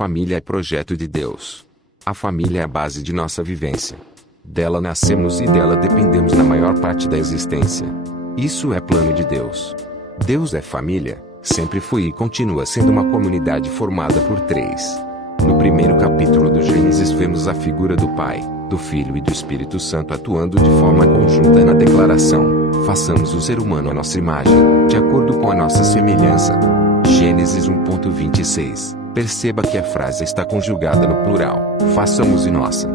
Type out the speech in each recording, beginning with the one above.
família é projeto de Deus. A família é a base de nossa vivência. Dela nascemos e dela dependemos na maior parte da existência. Isso é plano de Deus. Deus é família, sempre foi e continua sendo uma comunidade formada por três. No primeiro capítulo do Gênesis vemos a figura do Pai, do Filho e do Espírito Santo atuando de forma conjunta na declaração: façamos o ser humano à nossa imagem, de acordo com a nossa semelhança. Gênesis 1:26. Perceba que a frase está conjugada no plural, façamos e nossa.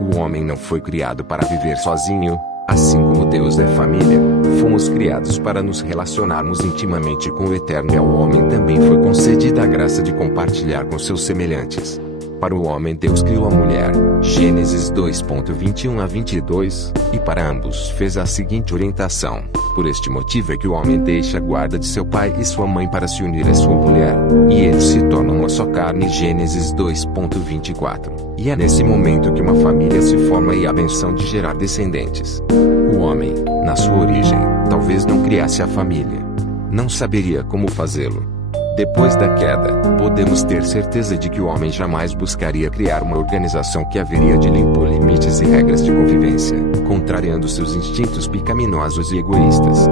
O homem não foi criado para viver sozinho, assim como Deus é família, fomos criados para nos relacionarmos intimamente com o Eterno e ao homem também foi concedida a graça de compartilhar com seus semelhantes. Para o homem Deus criou a mulher, Gênesis 2:21-22, e para ambos fez a seguinte orientação: por este motivo é que o homem deixa a guarda de seu pai e sua mãe para se unir à sua mulher, e eles se tornam uma só carne, Gênesis 2:24. E é nesse momento que uma família se forma e a benção de gerar descendentes. O homem, na sua origem, talvez não criasse a família. Não saberia como fazê-lo. Depois da queda, podemos ter certeza de que o homem jamais buscaria criar uma organização que haveria de impor limites e regras de convivência, contrariando seus instintos pecaminosos e egoístas.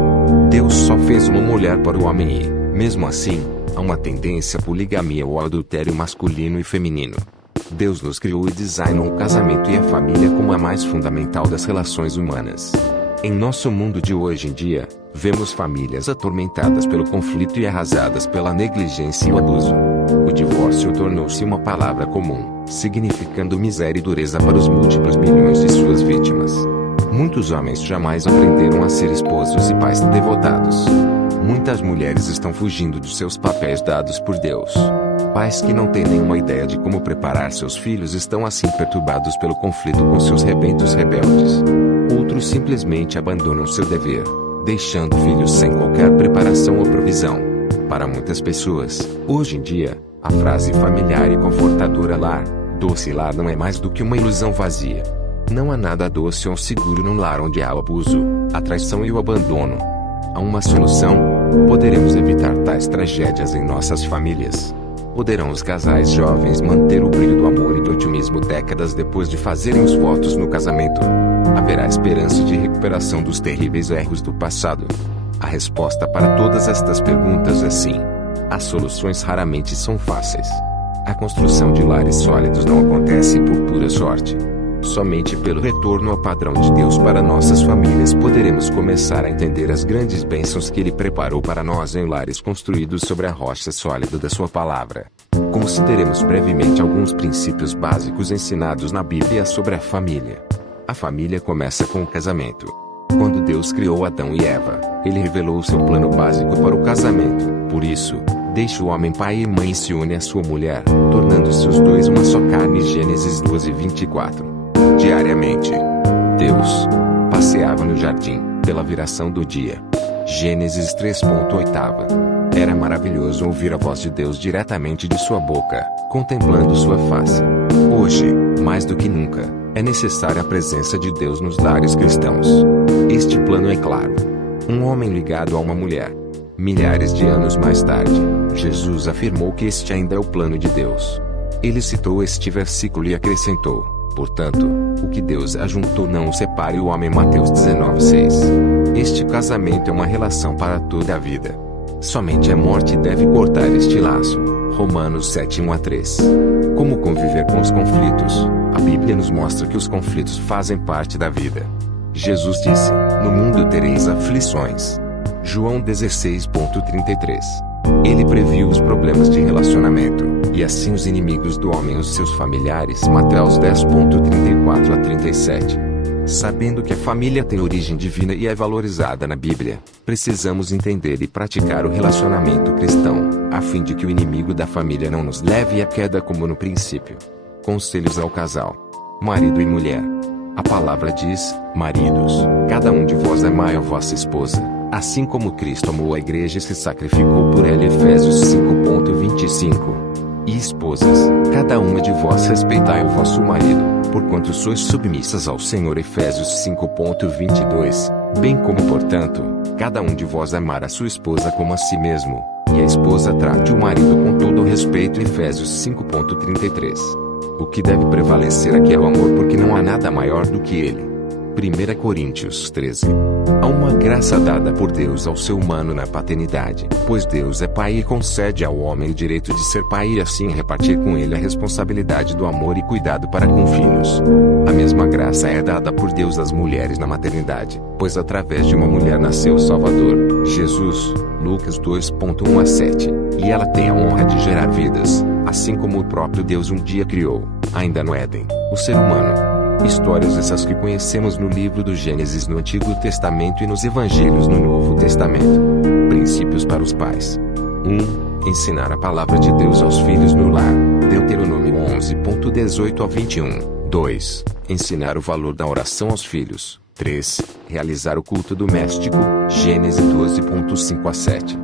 Deus só fez uma mulher para o homem e, mesmo assim, há uma tendência à poligamia ou ao adultério masculino e feminino. Deus nos criou e designou o casamento e a família como a mais fundamental das relações humanas. Em nosso mundo de hoje em dia, vemos famílias atormentadas pelo conflito e arrasadas pela negligência e o abuso. O divórcio tornou-se uma palavra comum, significando miséria e dureza para os múltiplos milhões de suas vítimas. Muitos homens jamais aprenderam a ser esposos e pais devotados. Muitas mulheres estão fugindo dos seus papéis dados por Deus. Pais que não têm nenhuma ideia de como preparar seus filhos estão assim perturbados pelo conflito com seus rebentos rebeldes. Outros simplesmente abandonam seu dever, deixando filhos sem qualquer preparação ou provisão. Para muitas pessoas, hoje em dia, a frase familiar e confortadora lar, doce lar não é mais do que uma ilusão vazia. Não há nada doce ou seguro num lar onde há o abuso, a traição e o abandono. Há uma solução: poderemos evitar tais tragédias em nossas famílias. Poderão os casais jovens manter o brilho do amor e do otimismo décadas depois de fazerem os votos no casamento? Haverá esperança de recuperação dos terríveis erros do passado? A resposta para todas estas perguntas é sim. As soluções raramente são fáceis. A construção de lares sólidos não acontece por pura sorte. Somente pelo retorno ao padrão de Deus para nossas famílias poderemos começar a entender as grandes bênçãos que Ele preparou para nós em lares construídos sobre a rocha sólida da Sua palavra. Consideremos brevemente alguns princípios básicos ensinados na Bíblia sobre a família. A família começa com o casamento. Quando Deus criou Adão e Eva, Ele revelou o seu plano básico para o casamento. Por isso, deixa o homem pai e mãe e se une à sua mulher, tornando-se os dois uma só carne, Gênesis 12:24. Diariamente, Deus passeava no jardim, pela viração do dia. Gênesis 3:8. Era maravilhoso ouvir a voz de Deus diretamente de sua boca, contemplando sua face. Hoje, mais do que nunca, é necessária a presença de Deus nos lares cristãos. Este plano é claro. Um homem ligado a uma mulher. Milhares de anos mais tarde, Jesus afirmou que este ainda é o plano de Deus. Ele citou este versículo e acrescentou: portanto, o que Deus ajuntou não o separe o homem, Mateus 19:6. Este casamento é uma relação para toda a vida. Somente a morte deve cortar este laço, Romanos 7:1-3. Como conviver com os conflitos? A Bíblia nos mostra que os conflitos fazem parte da vida. Jesus disse: no mundo tereis aflições. João 16:33. Ele previu os problemas de relacionamento, e assim os inimigos do homem os seus familiares, Mateus 10:34-37. Sabendo que a família tem origem divina e é valorizada na Bíblia, precisamos entender e praticar o relacionamento cristão, a fim de que o inimigo da família não nos leve à queda como no princípio. Conselhos ao casal. Marido e mulher. A palavra diz: maridos, cada um de vós amai a vossa esposa, assim como Cristo amou a igreja e se sacrificou por ela, Efésios 5:25. E esposas, cada uma de vós respeitai o vosso marido, porquanto sois submissas ao Senhor, Efésios 5:22, bem como, portanto, cada um de vós amar a sua esposa como a si mesmo, e a esposa trate o marido com todo todo o respeito. Efésios 5:33. O que deve prevalecer aqui é o amor, porque não há nada maior do que ele. 1 Coríntios 13. Há uma graça dada por Deus ao ser humano na paternidade, pois Deus é pai e concede ao homem o direito de ser pai e assim repartir com ele a responsabilidade do amor e cuidado para com filhos. A mesma graça é dada por Deus às mulheres na maternidade, pois através de uma mulher nasceu o Salvador, Jesus, Lucas 2:1-7, e ela tem a honra de gerar vidas, assim como o próprio Deus um dia criou, ainda no Éden, o ser humano. Histórias essas que conhecemos no livro do Gênesis no Antigo Testamento e nos Evangelhos no Novo Testamento. Princípios para os pais. 1. Ensinar a palavra de Deus aos filhos no lar. Deuteronômio 11:18-21. 2. Ensinar o valor da oração aos filhos. 3. Realizar o culto doméstico. Gênesis 12:5-7.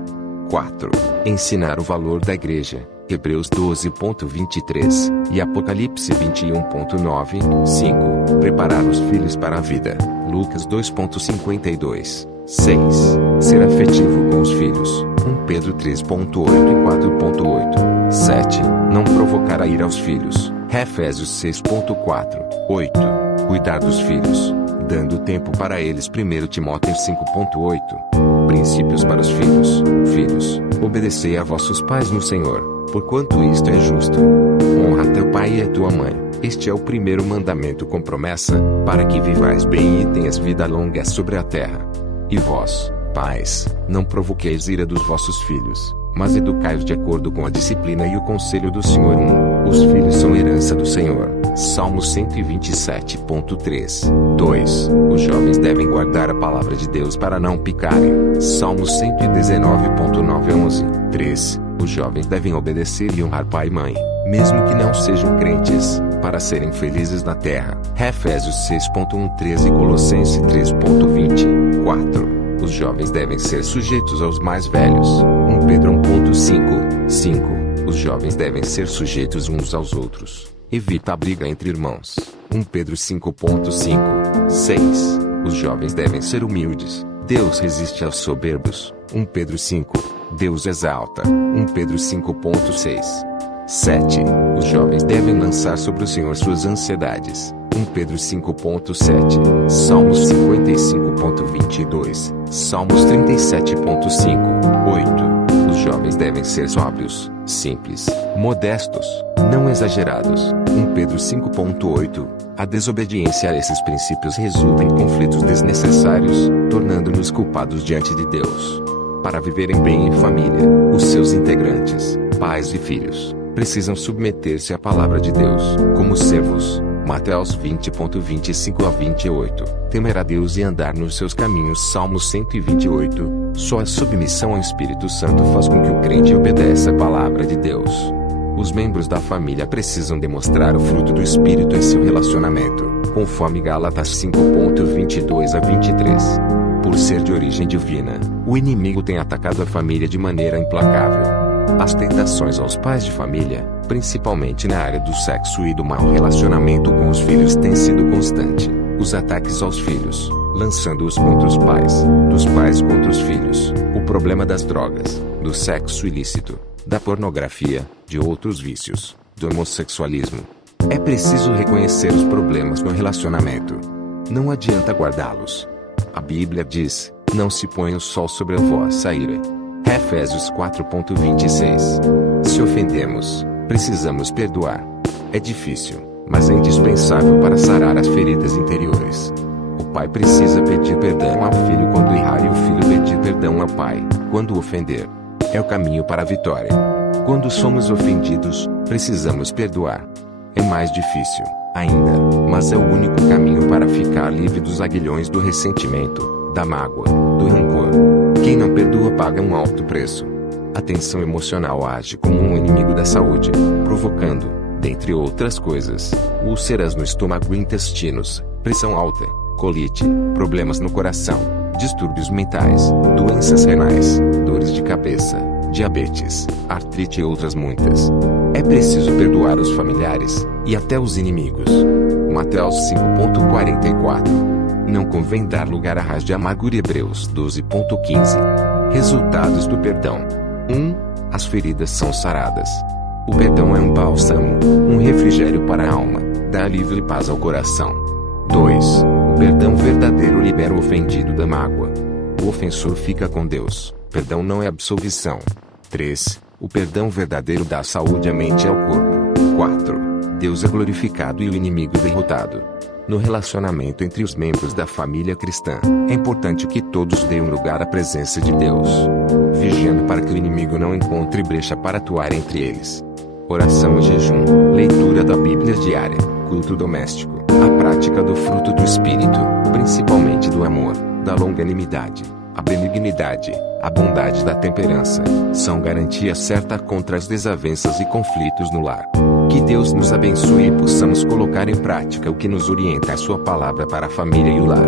4. Ensinar o valor da igreja. Hebreus 12:23 e Apocalipse 21:9. 5. Preparar os filhos para a vida. Lucas 2:52. 6. Ser afetivo com os filhos. 1 Pedro 3:8 e 4:8. 7. Não provocar a ira aos filhos. Efésios 6:4. 8. Cuidar dos filhos, dando tempo para eles. 1 Timóteo 5:8. Princípios para os filhos. Filhos, obedecei a vossos pais no Senhor, porquanto isto é justo. Honra teu pai e a tua mãe. Este é o primeiro mandamento com promessa, para que vivais bem e tenhas vida longa sobre a terra. E vós, pais, não provoqueis ira dos vossos filhos, mas educai-os de acordo com a disciplina e o conselho do Senhor. 1. Os filhos são herança do Senhor. Salmos 127:3. 2. Os jovens devem guardar a palavra de Deus para não picarem. Salmos 119:9-11. 3. Os jovens devem obedecer e honrar pai e mãe, mesmo que não sejam crentes, para serem felizes na terra. Efésios 6:1-13 e Colossenses 3:20. 4. Os jovens devem ser sujeitos aos mais velhos. 1 Pedro 1:5. 5. Os jovens devem ser sujeitos uns aos outros. Evita a briga entre irmãos. 1 Pedro 5:5. 6. Os jovens devem ser humildes. Deus resiste aos soberbos. 1 Pedro 5. Deus exalta. 1 Pedro 5:6. 7. Os jovens devem lançar sobre o Senhor suas ansiedades. 1 Pedro 5:7. Salmos 55:22. Salmos 37:5. 8. Os jovens devem ser sóbrios, simples, modestos, não exagerados. 1 Pedro 5:8. A desobediência a esses princípios resulta em conflitos desnecessários, tornando-nos culpados diante de Deus. Para viverem bem em família, os seus integrantes, pais e filhos, precisam submeter-se à palavra de Deus, como servos. Mateus 20:25-28. Temer a Deus e andar nos seus caminhos. Salmos 128. Só a submissão ao Espírito Santo faz com que o crente obedeça a palavra de Deus. Os membros da família precisam demonstrar o fruto do Espírito em seu relacionamento, conforme Gálatas 5:22-23. Por ser de origem divina, o inimigo tem atacado a família de maneira implacável. As tentações aos pais de família, principalmente na área do sexo e do mau relacionamento com os filhos, têm sido constante. Os ataques aos filhos, lançando-os contra os pais, dos pais contra os filhos, o problema das drogas, do sexo ilícito, da pornografia, de outros vícios, do homossexualismo. É preciso reconhecer os problemas no relacionamento. Não adianta guardá-los. A Bíblia diz: não se põe o sol sobre a vossa ira. Efésios 4:26. Se ofendemos, precisamos perdoar. É difícil, mas é indispensável para sarar as feridas interiores. O pai precisa pedir perdão ao filho quando errar e o filho pedir perdão ao pai quando ofender. É o caminho para a vitória. Quando somos ofendidos, precisamos perdoar. É mais difícil, ainda, mas é o único caminho para ficar livre dos aguilhões do ressentimento, da mágoa, do rancor. Quem não perdoa paga um alto preço. A tensão emocional age como um inimigo da saúde, provocando, dentre outras coisas, úlceras no estômago e intestinos, pressão alta, colite, problemas no coração, distúrbios mentais, doenças renais, dores de cabeça, diabetes, artrite e outras muitas. É preciso perdoar os familiares, e até os inimigos. Mateus 5:44. Não convém dar lugar a raiz de amargura. Hebreus 12:15. Resultados do perdão. 1. As feridas são saradas. O perdão é um bálsamo, um refrigério para a alma, dá alívio e paz ao coração. 2. O perdão verdadeiro libera o ofendido da mágoa. O ofensor fica com Deus. Perdão não é absolvição. 3. O perdão verdadeiro dá saúde à mente e ao corpo. 4. Deus é glorificado e o inimigo derrotado. No relacionamento entre os membros da família cristã, é importante que todos deem lugar à presença de Deus, vigiando para que o inimigo não encontre brecha para atuar entre eles. Oração e jejum, leitura da Bíblia diária, culto doméstico, a prática do fruto do Espírito, principalmente do amor, da longanimidade, a benignidade, a bondade da temperança, são garantia certa contra as desavenças e conflitos no lar. Que Deus nos abençoe e possamos colocar em prática o que nos orienta a sua palavra para a família e o lar.